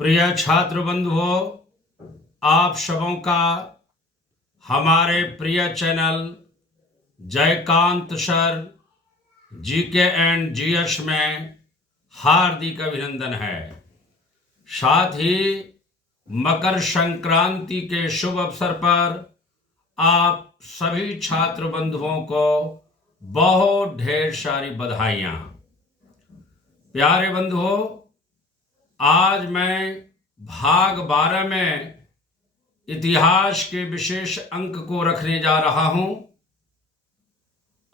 प्रिय छात्र बंधुओं, आप सबों का हमारे प्रिय channel Jaikant sir GK and GS में हार्दिक अभिनंदन है। साथ ही मकर संक्रांति के शुभ अवसर पर आप सभी छात्र बंधुओं को बहुत ढेर सारी बधाइयाँ। प्यारे बंधुओं, आज मैं भाग 12 में इतिहास के विशेष अंक को रखने जा रहा हूं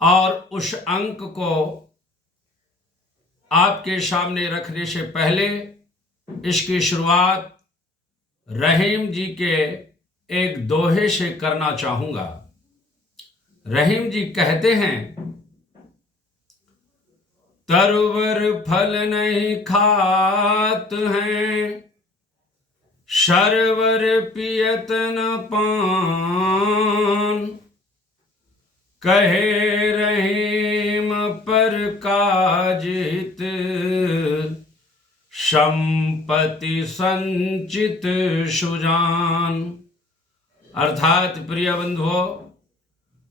और उस अंक को आपके सामने रखने से पहले इसकी शुरुआत रहीम जी के एक दोहे से करना चाहूंगा। रहीम जी कहते हैं, तरुवर फल नहीं खात हैं, शरवर पियत न पान, कहे रहीम पर काजित, संपत्ति संचित सुजान। अर्थात प्रिय बंधुओं,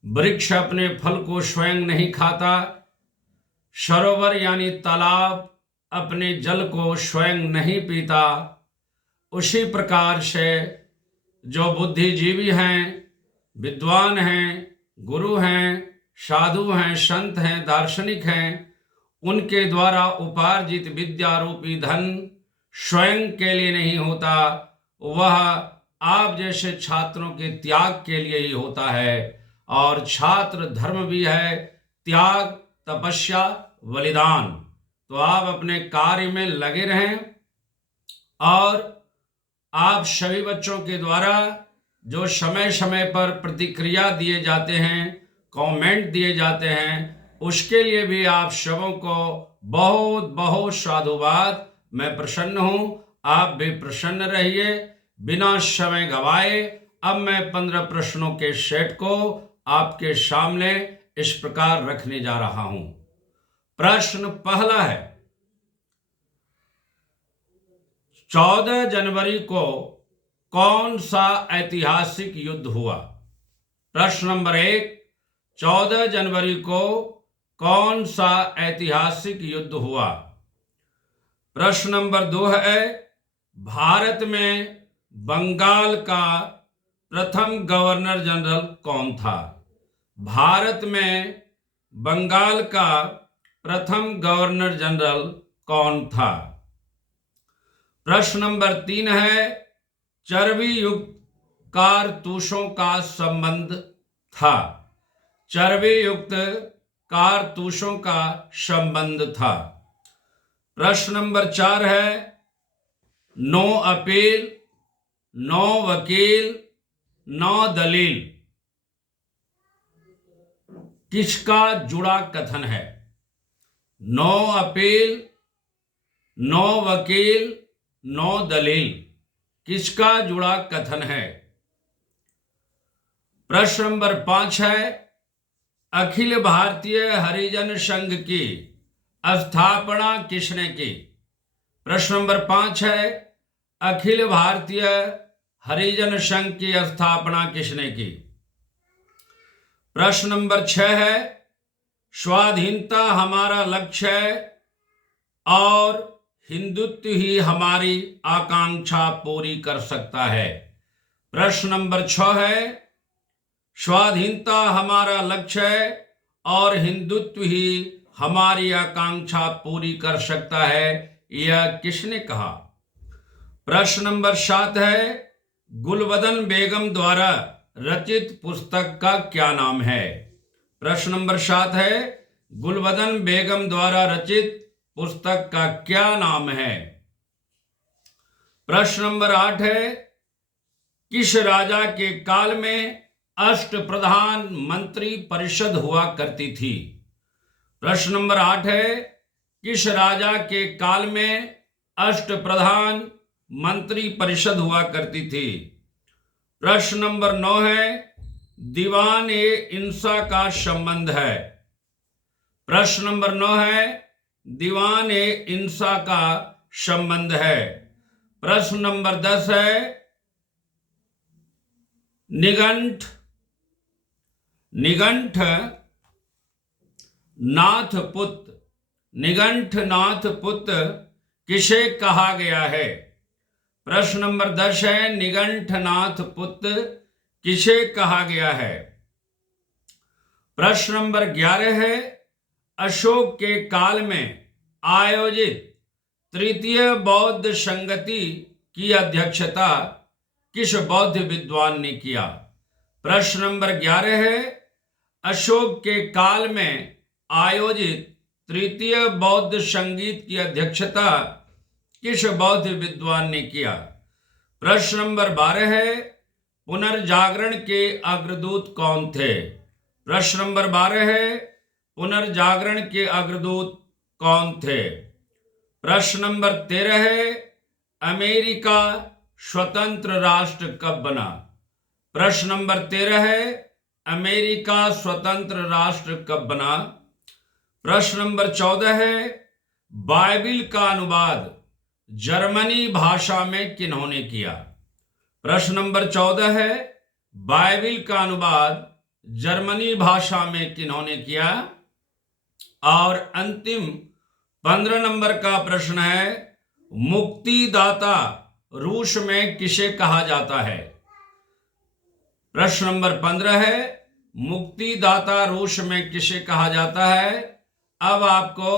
वृक्ष अपने फल को स्वयं नहीं खाता, सरोवर यानी तालाब अपने जल को स्वयं नहीं पीता। उसी प्रकार से जो बुद्धिजीवी हैं, विद्वान हैं, गुरु हैं, साधु हैं, संत हैं, दार्शनिक हैं, उनके द्वारा उपार्जित विद्या रूपी धन स्वयं के लिए नहीं होता, वह आप जैसे छात्रों के त्याग के लिए ही होता है। और छात्र धर्म भी है त्याग, तपस्या, बलिदान। तो आप अपने कार्य में लगे रहें और आप सभी बच्चों के द्वारा जो समय समय पर प्रतिक्रिया दिए जाते हैं, कमेंट दिए जाते हैं, उसके लिए भी आप सबों को बहुत बहुत साधुवाद। मैं प्रसन्न हूं, आप भी प्रसन्न रहिए। बिना समय गवाए अब मैं 15 प्रश्नों के सेट को आपके सामने इस प्रकार रखने जा रहा हूं। प्रश्न पहला है, 14 जनवरी को कौन सा ऐतिहासिक युद्ध हुआ? प्रश्न नंबर 1, 14 जनवरी को कौन सा ऐतिहासिक युद्ध हुआ? प्रश्न नंबर 2 है, भारत में बंगाल का प्रथम गवर्नर जनरल कौन था? भारत में बंगाल का प्रथम गवर्नर जनरल कौन था? प्रश्न नंबर 3 है, चर्बी युक्त कारतूसों का संबंध था? चर्बी युक्त कारतूसों का संबंध था। प्रश्न नंबर 4 है, नो अपील, नो वकील, नो दलील किसका जुड़ा कथन है? नो अपील, नो वकील, नो दलील किसका जुड़ा कथन है? प्रश्न नंबर 5 है, अखिल भारतीय हरिजन संघ की स्थापना किसने की? प्रश्न नंबर 5 है, अखिल भारतीय हरिजन संघ की स्थापना किसने की? प्रश्न नंबर 6 है, स्वाधीनता हमारा लक्ष्य है और हिंदुत्व ही हमारी आकांक्षा पूरी कर सकता है। प्रश्न नंबर 6 है, स्वाधीनता हमारा लक्ष्य है और हिंदुत्व ही हमारी आकांक्षा पूरी कर सकता है, यह किसने कहा? प्रश्न नंबर 7 है, गुलबदन बेगम द्वारा रचित पुस्तक का क्या नाम है? प्रश्न नंबर 7 है, गुलबदन बेगम द्वारा रचित पुस्तक का क्या नाम है? प्रश्न नंबर 8 है, किस राजा के काल में अष्टप्रधान मंत्री परिषद हुआ करती थी? प्रश्न नंबर 8 है, किस राजा के काल में अष्टप्रधान मंत्री परिषद हुआ करती थी? प्रश्न नंबर 9 है, दीवान ए इंसा का संबंध है? प्रश्न नंबर 9 है, दीवान ए इंसा का संबंध है। प्रश्न नंबर 10 है निगंठ निगंठनाथ पुत्र किसे कहा गया है? प्रश्न नंबर 10 है निगंठनाथ पुत्र किसे कहा गया है? प्रश्न नंबर 11 है अशोक के काल में आयोजित तृतीय बौद्ध संगति की अध्यक्षता किस बौद्ध विद्वान ने किया? प्रश्न नंबर 11 है अशोक के काल में आयोजित तृतीय बौद्ध संगीत की अध्यक्षता किस बौद्ध विद्वान ने किया? प्रश्न नंबर 12 है पुनर्जागरण के अग्रदूत कौन थे? प्रश्न नंबर 12 है पुनर्जागरण के अग्रदूत कौन थे? प्रश्न नंबर 13 है अमेरिका स्वतंत्र राष्ट्र कब बना? प्रश्न नंबर 13 है अमेरिका स्वतंत्र राष्ट्र कब बना? प्रश्न नंबर 14 है बाइबिल का अनुवाद जर्मनी भाषा में किन्होंने किया? प्रश्न नंबर 14 है बाइबिल का अनुवाद जर्मनी भाषा में किन्होंने किया? और अंतिम 15 नंबर का प्रश्न है मुक्तिदाता रूस में किसे कहा जाता है? प्रश्न नंबर 15 है मुक्तिदाता रूस में किसे कहा जाता है? अब आपको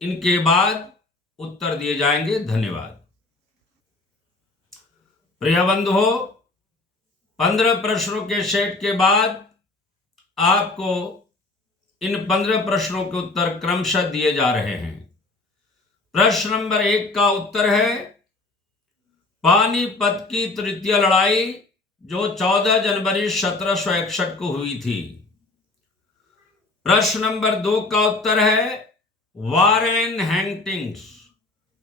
इनके बाद उत्तर दिए जाएंगे। धन्यवाद। प्रिय बंधुओं, 15 प्रश्नों के सेट के बाद आपको इन 15 प्रश्नों के उत्तर क्रमशः दिए जा रहे हैं। प्रश्न नंबर 1 का उत्तर है पानीपत की तृतीय लड़ाई जो 14 जनवरी 1761 को हुई थी। प्रश्न नंबर 2 का उत्तर है वारेन हेस्टिंग्स।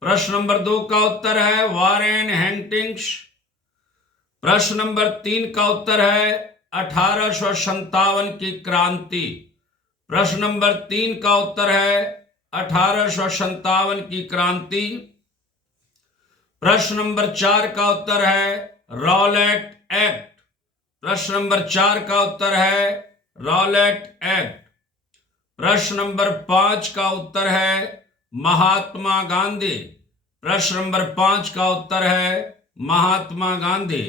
प्रश्न नंबर 2 का उत्तर है वारेन हेस्टिंग्स। प्रश्न नंबर 3 का उत्तर है 1857 की क्रांति। प्रश्न नंबर 3 का उत्तर है 1857 की क्रांति। प्रश्न नंबर 4 का उत्तर है रॉलेट एक्ट। प्रश्न नंबर 4 का उत्तर है रॉलेट एक्ट। प्रश्न नंबर 5 का उत्तर है महात्मा गांधी। प्रश्न नंबर 5 का उत्तर है महात्मा गांधी।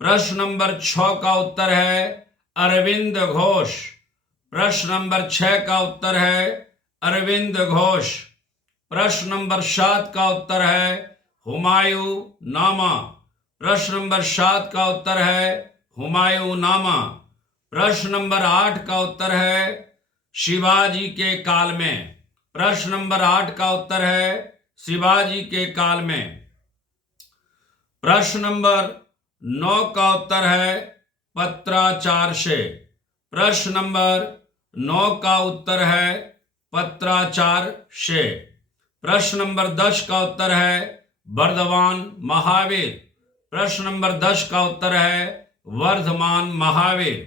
प्रश्न नंबर 6 का उत्तर है अरविंद घोष। प्रश्न नंबर 6 का उत्तर है अरविंद घोष। प्रश्न नंबर 7 का उत्तर है हुमायूं नामा। प्रश्न नंबर 7 का उत्तर है हुमायूं नामा। प्रश्न नंबर 8 का उत्तर है शिवाजी के काल में। प्रश्न नंबर 8 का उत्तर है शिवाजी के काल में। प्रश्न नंबर 9 का उत्तर है पत्राचार से। प्रश्न नंबर 9 का उत्तर है पत्राचार से। प्रश्न नंबर 10 का उत्तर है वर्धमान महावीर। प्रश्न नंबर 10 का उत्तर है वर्धमान महावीर।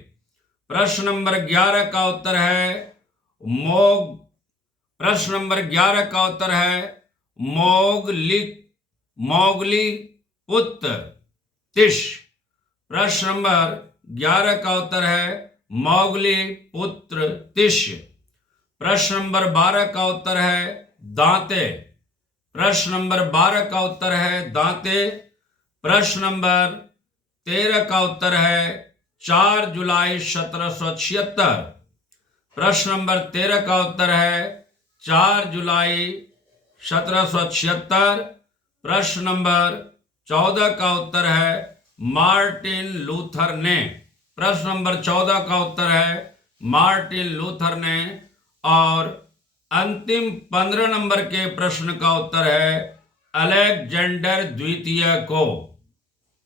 प्रश्न नंबर 11 का उत्तर है प्रश्न नंबर 11 का उत्तर है मोगली पुत्र तिश। प्रश्न नंबर 11 का उत्तर है मोगली पुत्र तिश। प्रश्न नंबर 12 का उत्तर है दांते। प्रश्न नंबर 12 का उत्तर है दांते। प्रश्न नंबर 13 का उत्तर है 4 जुलाई 1776। प्रश्न नंबर 13 का उत्तर है 4 जुलाई 1776। प्रश्न नंबर 14 का उत्तर है मार्टिन लूथर ने। प्रश्न नंबर 14 का उत्तर है मार्टिन लूथर ने। और अंतिम 15 नंबर के प्रश्न का उत्तर है अलेक्जेंडर द्वितीय को।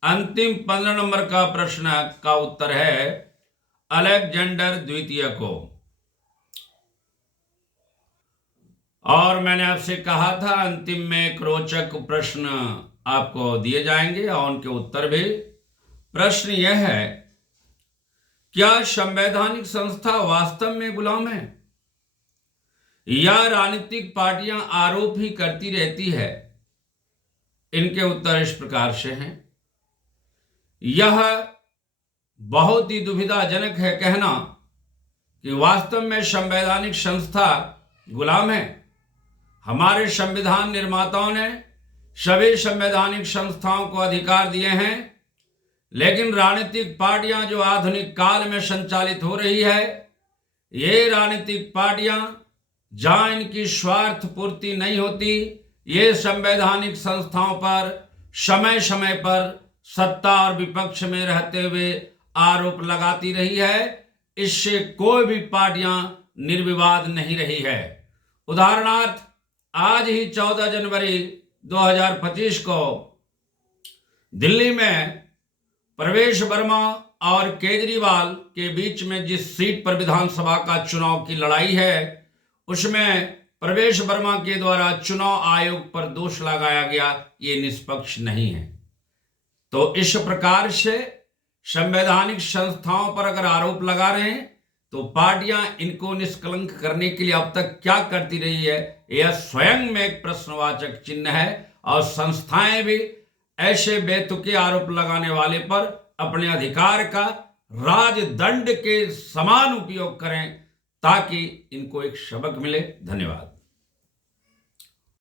अंतिम 15 नंबर का प्रश्न का उत्तर है अलेक्जेंडर द्वितीय को। और मैंने आपसे कहा था अंतिम में एक रोचक प्रश्न आपको दिए जाएंगे और उनके उत्तर भी। प्रश्न यह है क्या संवैधानिक संस्था वास्तव में गुलाम है या राजनीतिक पार्टियां आरोप ही करती रहती है? इनके उत्तर इस प्रकार से हैं। यह बहुत ही दुविधाजनक है कहना कि वास्तव में संवैधानिक संस्था गुलाम है। हमारे संविधान निर्माताओं ने सभी संवैधानिक संस्थाओं को अधिकार दिए हैं, लेकिन राजनीतिक पार्टियां जो आधुनिक काल में संचालित हो रही है, ये राजनीतिक पार्टियां जहां इनकी स्वार्थ पूर्ति नहीं होती, ये संवैधानिक संस्थाओं पर समय समय पर सत्ता और विपक्ष में रहते हुए आरोप लगाती रही है। इससे कोई भी पार्टियां निर्विवाद नहीं रही है। उदाहरणार्थ, आज ही 14 जनवरी 2025 को दिल्ली में प्रवेश वर्मा और केजरीवाल के बीच में जिस सीट पर विधानसभा का चुनाव की लड़ाई है, उसमें प्रवेश वर्मा के द्वारा चुनाव आयोग पर दोष लगाया गया, ये निष्पक्ष नहीं है। तो इस प्रकार से संवैधानिक संस्थाओं पर अगर आरोप लगा रहे हैं तो पार्टियां इनको निष्कलंक करने के लिए अब तक क्या करती रही है, यह स्वयं में एक प्रश्नवाचक चिन्ह है। और संस्थाएं भी ऐसे बेतुके आरोप लगाने वाले पर अपने अधिकार का राजदंड के समान उपयोग करें ताकि इनको एक सबक मिले। धन्यवाद।